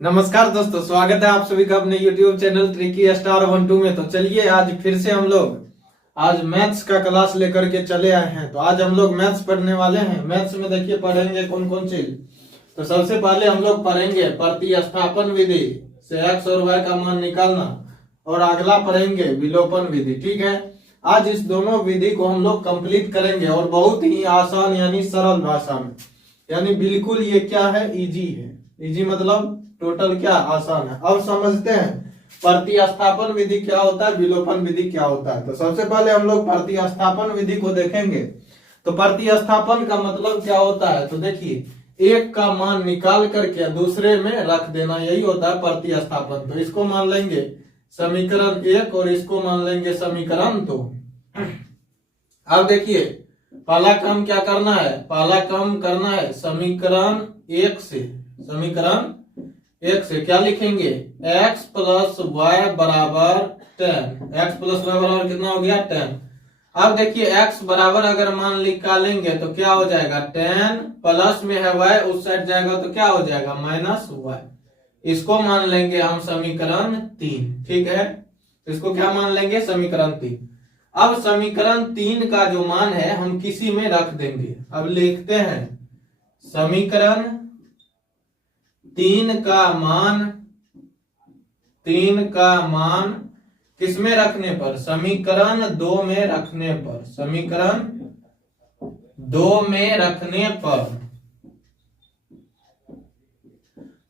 नमस्कार दोस्तों, स्वागत है आप सभी का अपने YouTube चैनल ट्रिकी स्टार 12 में। तो चलिए आज फिर से हम लोग आज मैथ्स का क्लास लेकर के चले आए हैं। तो आज हम लोग मैथ्स पढ़ने वाले हैं। मैथ्स में देखिए पढ़ेंगे कौन कौन चीज। तो सबसे पहले हम लोग पढ़ेंगे प्रतिस्थापन विधि से x और y का मान निकालना, और अगला पढ़ेंगे विलोपन विधि। ठीक है, आज इस दोनों विधि को हम लोग कंप्लीट करेंगे और बहुत ही आसान यानी सरल भाषा में, यानी बिल्कुल ये क्या है, इजी है। इजी मतलब टोटल क्या, आसान है। अब समझते हैं प्रतिस्थापन विधि क्या होता है, विलोपन विधि क्या होता है। तो सबसे पहले हम लोग प्रतिस्थापन विधि को देखेंगे। तो प्रतिस्थापन का मतलब क्या होता है, तो देखिए एक का मान निकाल करके दूसरे में रख देना, यही होता है प्रतिस्थापन। तो इसको मान लेंगे समीकरण 1 और इसको मान लेंगे समीकरण 2। अब देखिए पहला काम क्या करना है, पहला काम करना है समीकरण 1 से क्या लिखेंगे, x प्लस वाई बराबर 10। x प्लस वाई बराबर कितना हो गया, 10। अब देखिए x बराबर अगर मान निकालेंगे तो क्या हो जाएगा, 10 प्लस में है y, उस साइड जाएगा तो क्या हो जाएगा, माइनस वाई। इसको मान लेंगे हम समीकरण 3। ठीक है, इसको क्या मान लेंगे, समीकरण 3। अब समीकरण 3 का जो मान है हम किसी में रख देंगे। अब लिखते हैं समीकरण 3 का मान किस में रखने पर, समीकरण 2 में रखने पर, समीकरण 2 में रखने पर।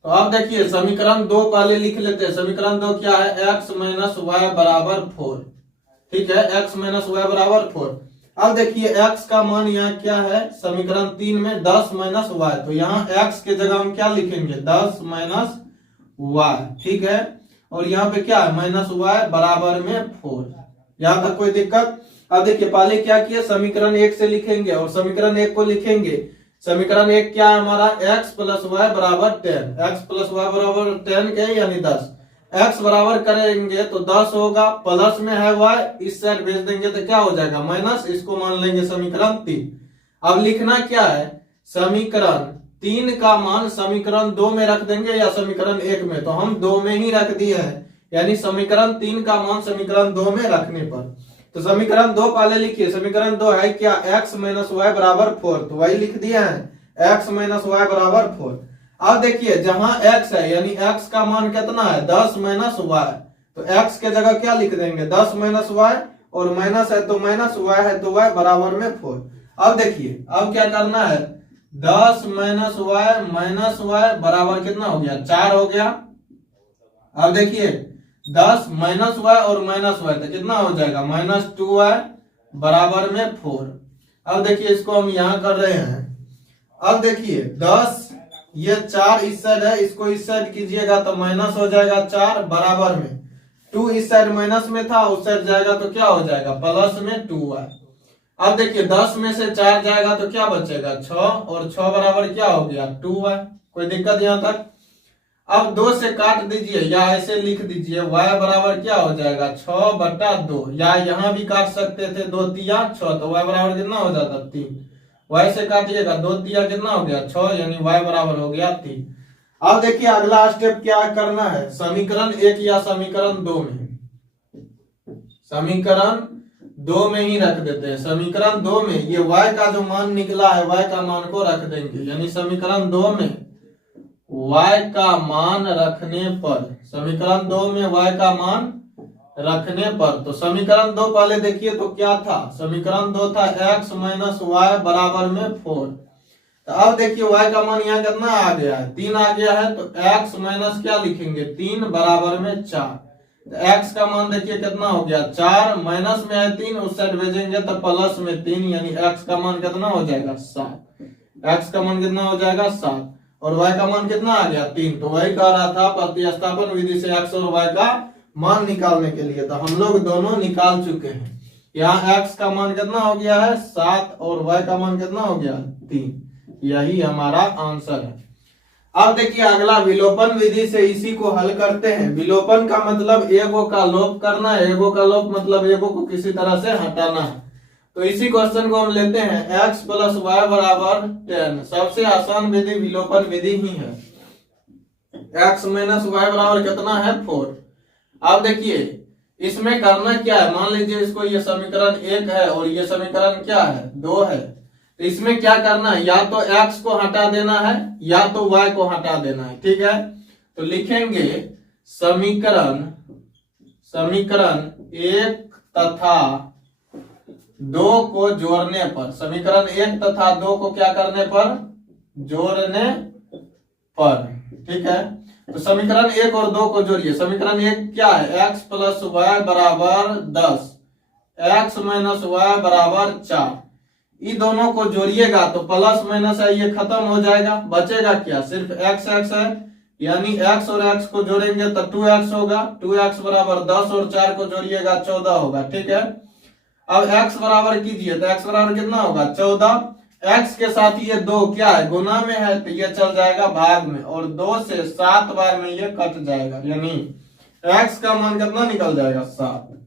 तो अब देखिए समीकरण 2 पहले लिख लेते हैं। समीकरण 2 क्या है, x माइनस वाई बराबर 4। ठीक है, x माइनस वाई बराबर 4। अब देखिए x का मान यहाँ क्या है, समीकरण 3 में 10 माइनस वाई। तो यहाँ x के जगह हम क्या लिखेंगे, 10 माइनस वाई। ठीक है, और यहाँ पे क्या है, माइनस वाई बराबर में 4। यहाँ तक कोई दिक्कत। अब देखिए पहले क्या किया, समीकरण 1 से लिखेंगे और समीकरण 1 को लिखेंगे। समीकरण 1 क्या है हमारा, x प्लस वाई बराबर 10। x प्लस वाई बराबर 10 के यानी 10। x बराबर करेंगे तो 10 होगा, प्लस में है y, इस साइड भेज देंगे तो क्या हो जाएगा, माइनस। इसको मान लेंगे समीकरण 3। अब लिखना क्या है, समीकरण 3 का मान समीकरण 2 में रख देंगे या समीकरण 1 में। तो हम 2 में ही रख दिए हैं, यानी समीकरण 3 का मान समीकरण 2 में रखने पर। तो समीकरण 2 पहले लिखिए। समीकरण 2 है क्या, x माइनस वाई बराबर 4। तो वही लिख दिया है, x माइनस वाई बराबर 4। अब देखिए जहां x है यानी x का मान कितना है, 10 माइनस वाई। तो x के जगह क्या लिख देंगे, 10 माइनस वाई, और माइनस है तो माइनस, y है तो y बराबर में 4। अब देखिए अब क्या करना है, 10 माइनस वाई बराबर कितना हो गया, 4 हो गया। अब देखिए 10 माइनस वाई और माइनस वाई तो कितना हो जाएगा, माइनस 2y बराबर में 4। अब देखिए इसको हम यहां कर रहे हैं। अब देखिए 10, ये 4 इस साइड है, इसको इस साइड कीजिएगा तो माइनस हो जाएगा 4 बराबर में 2। इस साइड माइनस में था, उस साइड जाएगा तो क्या हो जाएगा, प्लस में 2y। अब देखिए 10 में से 4 जाएगा तो क्या बचेगा, 6, और 6 बराबर क्या हो गया, 2y। कोई दिक्कत यहाँ तक। अब 2 से काट दीजिए या ऐसे लिख दीजिए, y बराबर क्या हो जाएगा, 6/2। या यहाँ भी काट सकते थे, 2 तिया 6, तो y बराबर कितना हो जाता, 3। y से काटिएगा, 2 तिया कितना हो गया, 6, यानी y बराबर हो गया 3। अब देखिए अगला स्टेप क्या करना है, समीकरण 1 या समीकरण 2 में, समीकरण 2 में ही रख देते हैं। समीकरण 2 में ये y का जो मान निकला है, y का मान को रख देंगे, यानी समीकरण 2 में y का मान रखने पर, समीकरण 2 में y का मान रखने पर। तो समीकरण 2 पहले देखिए तो क्या था, समीकरण 2 था x माइनस वाई बराबर में 4। तो अब देखिए y का मान यहाँ कितना आ गया है, 3 आ गया है। तो x माइनस क्या लिखेंगे, 3 बराबर में 4। तो x का मान देखिए कितना हो गया, 4, माइनस में है 3, उस साइड भेजेंगे तो प्लस में 3, यानी x का मान कितना हो जाएगा, 7। x का मान कितना हो जाएगा, 7, और y का मान कितना आ गया, 3। तो वही कह रहा था प्रतिस्थापन विधि से x और y का मान निकालने के लिए। तो हम लोग दोनों निकाल चुके हैं। यहाँ x का मान कितना हो गया है, 7, और y का मान कितना हो गया, 3। यही हमारा आंसर है। अब देखिए अगला विलोपन विधि से इसी को हल करते हैं। विलोपन का मतलब एगो का लोप करना है। एगो का लोप मतलब एगो को किसी तरह से हटाना है। तो इसी क्वेश्चन को हम लेते हैं, x प्लस वाई बराबर 10। सबसे आसान विधि विलोपन विधि ही है। x माइनस वाई बराबर कितना है 4। अब देखिए इसमें करना क्या है, मान लीजिए इसको ये समीकरण 1 है और ये समीकरण क्या है 2 है, तो इसमें क्या करना है, या तो x को हटा देना है या तो y को हटा देना है। ठीक है, तो लिखेंगे समीकरण 1 तथा 2 को जोड़ने पर, समीकरण 1 तथा 2 को क्या करने पर, जोड़ने पर। ठीक है, तो समीकरण 1 और 2 को जोड़िए। समीकरण 1 क्या है, x प्लस वाई बराबर 10, x माइनस वाई बराबर 4। ये दोनों को जोड़िएगा तो प्लस माइनस है ये खत्म हो जाएगा, बचेगा क्या, सिर्फ x है, यानी x और x को जोड़ेंगे तो 2x होगा, 2x बराबर 10 और 4 को जोड़िएगा 14 होगा। ठीक है, अब x बराबर कीजिए तो x बराबर कितना होगा 14, x के साथ ये 2 क्या है गुना में है तो ये चल जाएगा भाग में, और 2 से 7 बार में ये कट जाएगा, यानी x का मान कितना निकल जाएगा 7।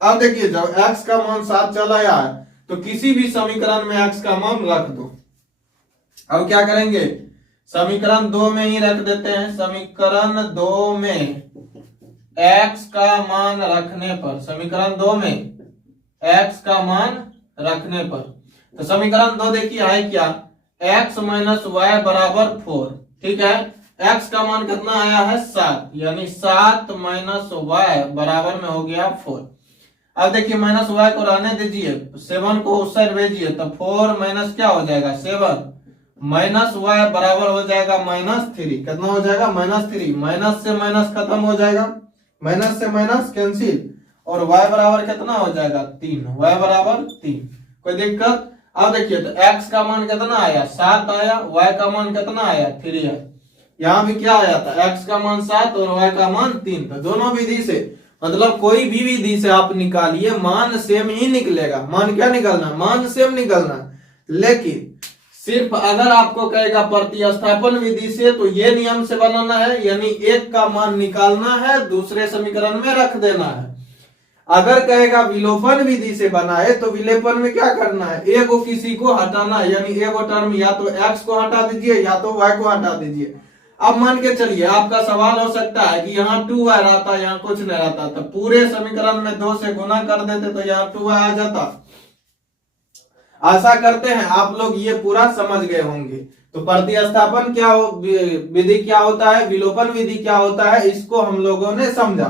अब देखिए जब x का मान 7 चला आया है तो किसी भी समीकरण में x का मान रख दो। अब क्या करेंगे, समीकरण 2 में ही रख देते हैं। समीकरण 2 में x का मान रखने पर, समीकरण 2 में x का मान रखने पर, तो समीकरण 2 देखिए है क्या, x माइनस वाई बराबर 4। ठीक है, x का मान कितना आया है 7, यानी 7 माइनस वाई बराबर में हो गया 4। अब देखिए माइनस वाई को रहने दीजिए, 7 को उस साइड भेजिए तो 4 माइनस क्या हो जाएगा 7, माइनस वाई बराबर हो जाएगा -3। कितना हो जाएगा -3, माइनस से माइनस खत्म हो जाएगा, माइनस से माइनस कैंसिल, और y बराबर कितना हो जाएगा 3, y बराबर 3। कोई दिक्कत। अब देखिए तो x का मान कितना आया 7 आया, y का मान कितना आया 3 है, यहाँ भी क्या आया था x का मान 7 और y का मान 3 था। दोनों विधि से, मतलब कोई भी विधि से आप निकालिए मान सेम ही निकलेगा। मान क्या निकलना, मान सेम निकलना। लेकिन सिर्फ अगर आपको कहेगा प्रतिस्थापन विधि से तो ये नियम से बनाना है, यानी एक का मान निकालना है दूसरे समीकरण में रख देना है। अगर कहेगा विलोपन विधि से बनाए तो विलोपन में क्या करना है, एगो किसी को हटाना है, यानी एगो टर्म या तो x को हटा दीजिए या तो y को हटा दीजिए। अब मान के चलिए आपका सवाल हो सकता है कि यहाँ 2y रहता, यहाँ कुछ नहीं रहता, तो पूरे समीकरण में 2 से गुना कर देते तो यहाँ 2y आ जाता। आशा करते हैं आप लोग ये पूरा समझ गए होंगे। तो प्रतिस्थापन क्या विधि क्या होता है, विलोपन विधि क्या होता है, इसको हम लोगों ने समझा।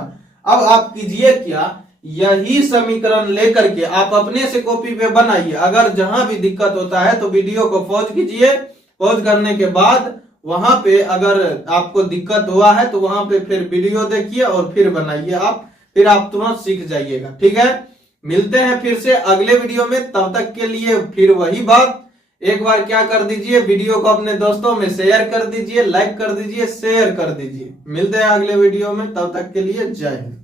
अब आप कीजिए क्या, यही समीकरण लेकर के आप अपने से कॉपी पे बनाइए। अगर जहां भी दिक्कत होता है तो वीडियो को पॉज कीजिए, पॉज करने के बाद वहां पे अगर आपको दिक्कत हुआ है तो वहां पे फिर वीडियो देखिए और फिर बनाइए आप, फिर आप तुरंत सीख जाइएगा। ठीक है, मिलते हैं फिर से अगले वीडियो में। तब तक के लिए फिर वही बात, एक बार क्या कर दीजिए, वीडियो को अपने दोस्तों में शेयर कर दीजिए, लाइक कर दीजिए, शेयर कर दीजिए। मिलते हैं अगले वीडियो में, तब तक के लिए जय हिंद।